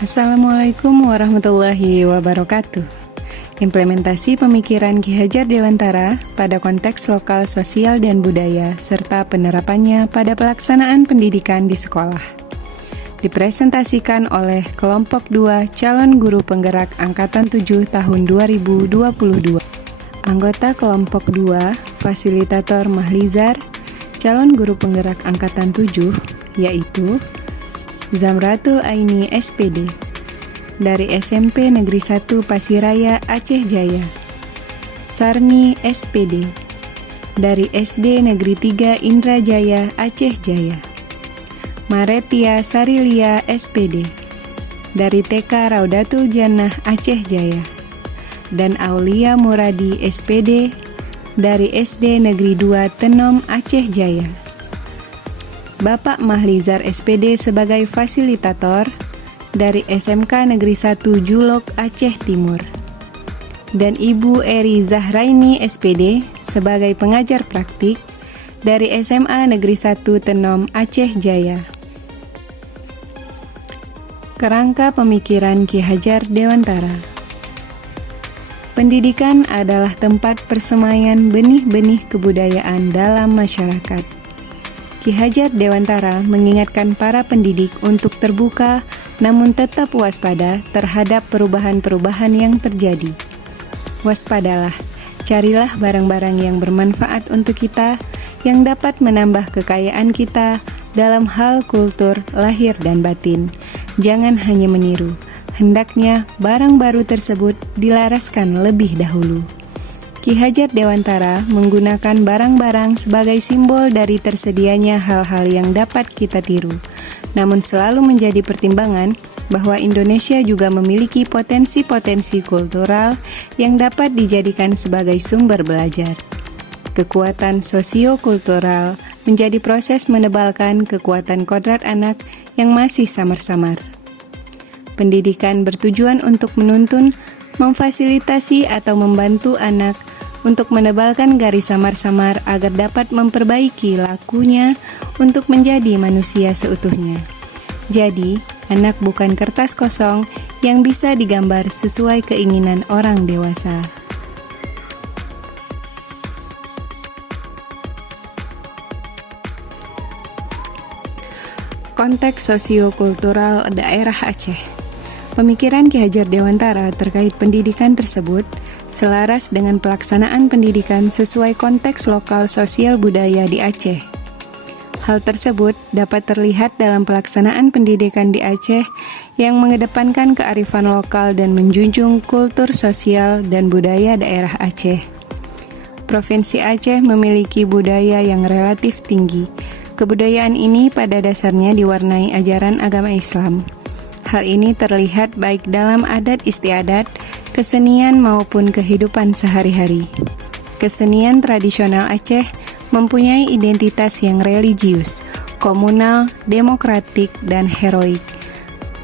Assalamualaikum warahmatullahi wabarakatuh. Implementasi pemikiran Ki Hajar Dewantara pada konteks lokal sosial dan budaya serta penerapannya pada pelaksanaan pendidikan di sekolah. Dipresentasikan oleh kelompok 2 calon guru penggerak angkatan 7 tahun 2022. Anggota kelompok 2, fasilitator Mahlizar, calon guru penggerak angkatan 7, yaitu Zamratul Aini SPD dari SMP Negeri 1 Pasiraya Aceh Jaya, Sarmi SPD dari SD Negeri 3 Indrajaya Aceh Jaya, Maretia Sarilia SPD dari TK Raudatul Jannah Aceh Jaya, dan Aulia Muradi SPD dari SD Negeri 2 Tenom Aceh Jaya. Bapak Mahlizar SPD sebagai fasilitator dari SMK Negeri 1 Julok Aceh Timur, dan Ibu Eri Zahraini SPD sebagai pengajar praktik dari SMA Negeri 1 Tenom Aceh Jaya. Kerangka pemikiran Ki Hajar Dewantara. Pendidikan adalah tempat persemaian benih-benih kebudayaan dalam masyarakat. Ki Hajar Dewantara mengingatkan para pendidik untuk terbuka namun tetap waspada terhadap perubahan-perubahan yang terjadi. Waspadalah, carilah barang-barang yang bermanfaat untuk kita, yang dapat menambah kekayaan kita dalam hal kultur, lahir dan batin. Jangan hanya meniru, hendaknya barang baru tersebut dilaraskan lebih dahulu. Ki Hajar Dewantara menggunakan barang-barang sebagai simbol dari tersedianya hal-hal yang dapat kita tiru, namun selalu menjadi pertimbangan bahwa Indonesia juga memiliki potensi-potensi kultural yang dapat dijadikan sebagai sumber belajar. Kekuatan sosio-kultural menjadi proses menebalkan kekuatan kodrat anak yang masih samar-samar. Pendidikan bertujuan untuk menuntun, memfasilitasi atau membantu anak untuk menebalkan garis samar-samar agar dapat memperbaiki lakunya untuk menjadi manusia seutuhnya. Jadi, anak bukan kertas kosong yang bisa digambar sesuai keinginan orang dewasa. Konteks sosio-kultural daerah Aceh. Pemikiran Ki Hajar Dewantara terkait pendidikan tersebut selaras dengan pelaksanaan pendidikan sesuai konteks lokal sosial budaya di Aceh. Hal tersebut dapat terlihat dalam pelaksanaan pendidikan di Aceh yang mengedepankan kearifan lokal dan menjunjung kultur sosial dan budaya daerah Aceh. Provinsi Aceh memiliki budaya yang relatif tinggi. Kebudayaan ini pada dasarnya diwarnai ajaran agama Islam. Hal ini terlihat baik dalam adat istiadat, kesenian maupun kehidupan sehari-hari. Kesenian tradisional Aceh mempunyai identitas yang religius, komunal, demokratik, dan heroik.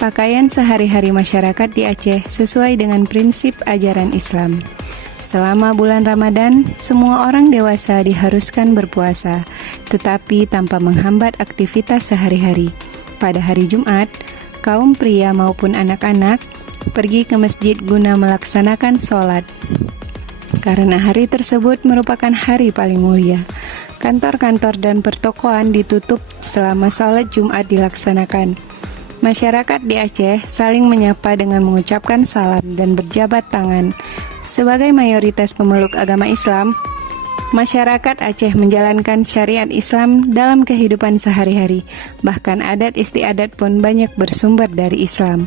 Pakaian sehari-hari masyarakat di Aceh sesuai dengan prinsip ajaran Islam. Selama bulan Ramadan, semua orang dewasa diharuskan berpuasa, tetapi tanpa menghambat aktivitas sehari-hari. Pada hari Jumat, kaum pria maupun anak-anak pergi ke masjid guna melaksanakan sholat. Karena hari tersebut merupakan hari paling mulia, kantor-kantor dan pertokoan ditutup selama sholat Jumat dilaksanakan. Masyarakat di Aceh saling menyapa dengan mengucapkan salam dan berjabat tangan. Sebagai mayoritas pemeluk agama Islam, masyarakat Aceh menjalankan syariat Islam dalam kehidupan sehari-hari. Bahkan adat istiadat pun banyak bersumber dari Islam.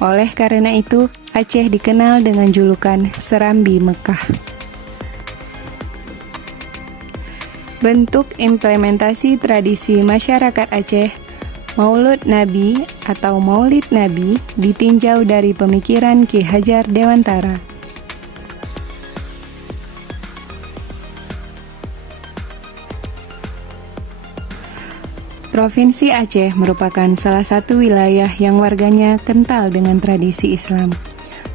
Oleh karena itu, Aceh dikenal dengan julukan Serambi Mekah. Bentuk implementasi tradisi masyarakat Aceh, Maulud Nabi atau Maulid Nabi ditinjau dari pemikiran Ki Hajar Dewantara. Provinsi Aceh merupakan salah satu wilayah yang warganya kental dengan tradisi Islam.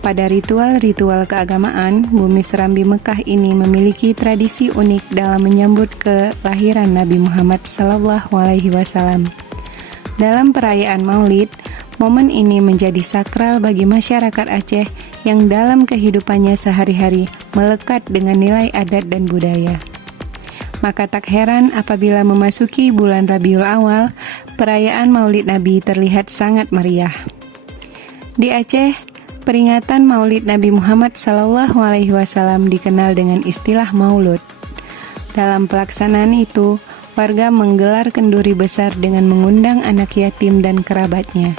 Pada ritual-ritual keagamaan, bumi Serambi Mekah ini memiliki tradisi unik dalam menyambut kelahiran Nabi Muhammad SAW. Dalam perayaan Maulid, Momen ini menjadi sakral bagi masyarakat Aceh yang dalam kehidupannya sehari-hari melekat dengan nilai adat dan budaya. Maka tak heran apabila memasuki bulan Rabiul Awal, perayaan Maulid Nabi terlihat sangat meriah. Di Aceh, peringatan Maulid Nabi Muhammad SAW dikenal dengan istilah Maulud. Dalam pelaksanaan itu, warga menggelar kenduri besar dengan mengundang anak yatim dan kerabatnya.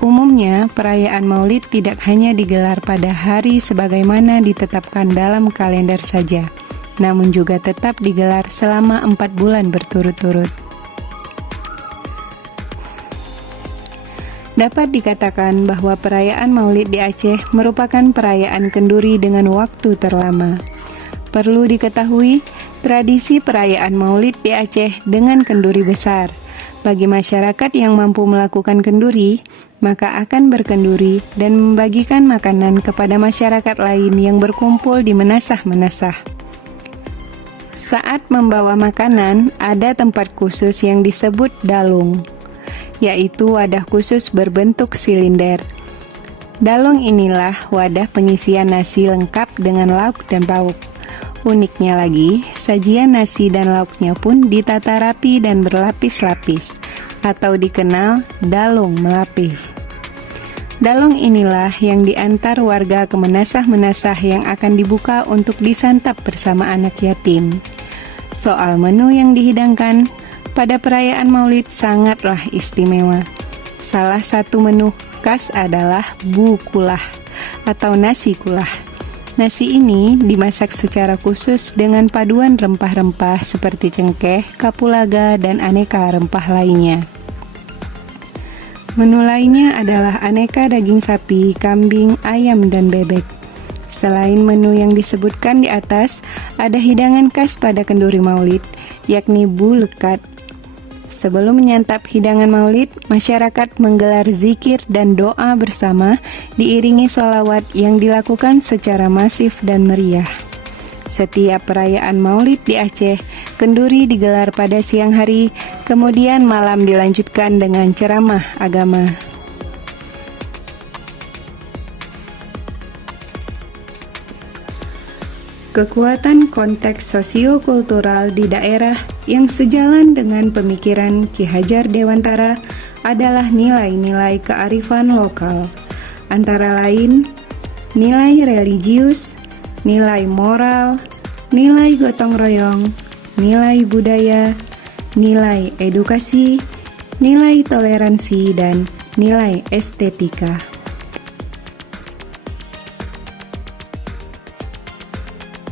Umumnya, perayaan Maulid tidak hanya digelar pada hari sebagaimana ditetapkan dalam kalender saja, namun juga tetap digelar selama 4 bulan berturut-turut. Dapat dikatakan bahwa perayaan Maulid di Aceh merupakan perayaan kenduri dengan waktu terlama. Perlu diketahui, tradisi perayaan Maulid di Aceh dengan kenduri besar. Bagi masyarakat yang mampu melakukan kenduri, maka akan berkenduri dan membagikan makanan kepada masyarakat lain yang berkumpul di menasah-menasah. Saat membawa makanan, ada tempat khusus yang disebut dalung, yaitu wadah khusus berbentuk silinder. Dalung inilah wadah pengisian nasi lengkap dengan lauk dan pauk. Uniknya lagi, sajian nasi dan lauknya pun ditata rapi dan berlapis-lapis, atau dikenal dalung melapih. Dalung inilah yang diantar warga ke menasah-menasah yang akan dibuka untuk disantap bersama anak yatim. Soal menu yang dihidangkan pada perayaan Maulid sangatlah istimewa. Salah satu menu khas adalah bukulah atau nasi kulah. Nasi ini dimasak secara khusus dengan paduan rempah-rempah seperti cengkeh, kapulaga, dan aneka rempah lainnya. Menu lainnya adalah aneka daging sapi, kambing, ayam, dan bebek. Selain menu yang disebutkan di atas, ada hidangan khas pada kenduri Maulid, yakni bulekat. Sebelum menyantap hidangan Maulid, masyarakat menggelar zikir dan doa bersama diiringi sholawat yang dilakukan secara masif dan meriah. Setiap perayaan Maulid di Aceh, kenduri digelar pada siang hari, kemudian malam dilanjutkan dengan ceramah agama. Kekuatan konteks sosiokultural di daerah yang sejalan dengan pemikiran Ki Hajar Dewantara adalah nilai-nilai kearifan lokal, antara lain nilai religius, nilai moral, nilai gotong royong, nilai budaya, nilai edukasi, nilai toleransi, dan nilai estetika.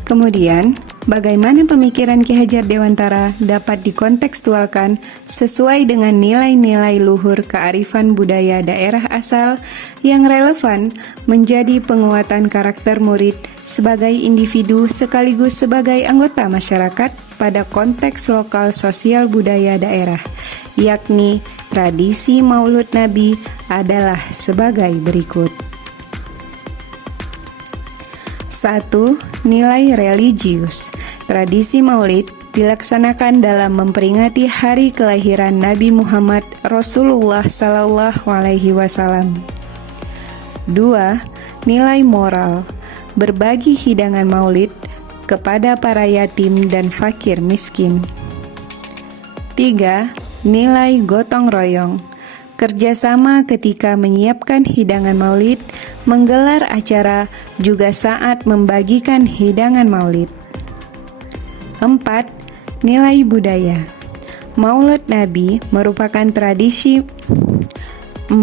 Kemudian, bagaimana pemikiran Ki Hajar Dewantara dapat dikontekstualkan sesuai dengan nilai-nilai luhur kearifan budaya daerah asal yang relevan menjadi penguatan karakter murid sebagai individu sekaligus sebagai anggota masyarakat pada konteks lokal sosial budaya daerah, yakni tradisi Maulud Nabi adalah sebagai berikut. 1. Nilai religius. Tradisi Maulid dilaksanakan dalam memperingati hari kelahiran Nabi Muhammad Rasulullah SAW. 2. Nilai moral. Berbagi hidangan Maulid kepada para yatim dan fakir miskin. 3. Nilai gotong royong. Kerjasama ketika menyiapkan hidangan Maulid, menggelar acara, juga saat membagikan hidangan Maulid. 4. Nilai budaya. Maulud Nabi merupakan tradisi. 4.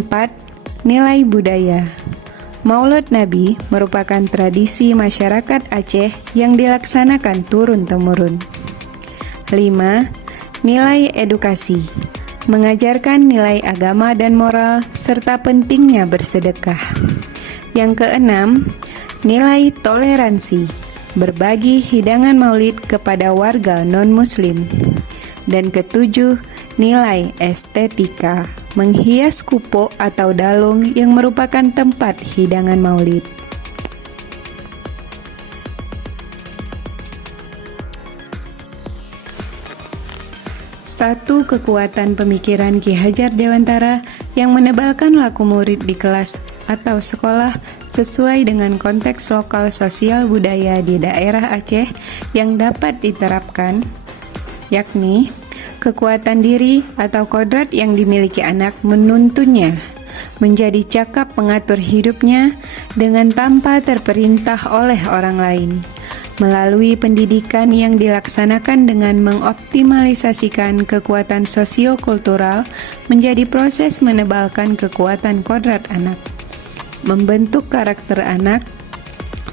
Nilai budaya. Maulud Nabi merupakan tradisi masyarakat Aceh yang dilaksanakan turun-temurun. 5. Nilai edukasi. Mengajarkan nilai agama dan moral serta pentingnya bersedekah. Yang keenam, nilai toleransi. Berbagi hidangan Maulid kepada warga non-muslim. Dan ketujuh, nilai estetika. Menghias kupo atau dalung yang merupakan tempat hidangan Maulid. Satu kekuatan pemikiran Ki Hajar Dewantara yang menebalkan laku murid di kelas atau sekolah sesuai dengan konteks lokal sosial budaya di daerah Aceh yang dapat diterapkan, yakni kekuatan diri atau kodrat yang dimiliki anak menuntunnya menjadi cakap pengatur hidupnya dengan tanpa terperintah oleh orang lain, melalui pendidikan yang dilaksanakan dengan mengoptimalisasikan kekuatan sosiokultural menjadi proses menebalkan kekuatan kodrat anak, membentuk karakter anak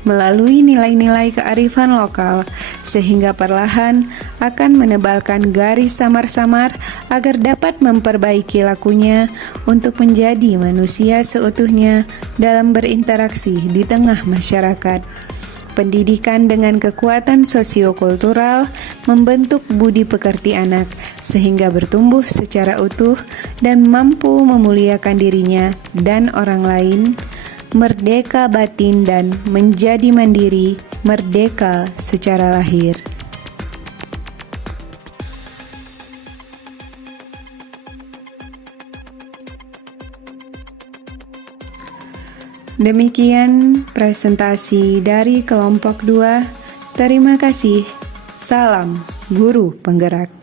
melalui nilai-nilai kearifan lokal, sehingga perlahan akan menebalkan garis samar-samar agar dapat memperbaiki lakunya untuk menjadi manusia seutuhnya dalam berinteraksi di tengah masyarakat. Pendidikan dengan kekuatan sosiokultural membentuk budi pekerti anak sehingga bertumbuh secara utuh dan mampu memuliakan dirinya dan orang lain, merdeka batin dan menjadi mandiri, merdeka secara lahir. Demikian presentasi dari kelompok 2. Terima kasih. Salam Guru Penggerak.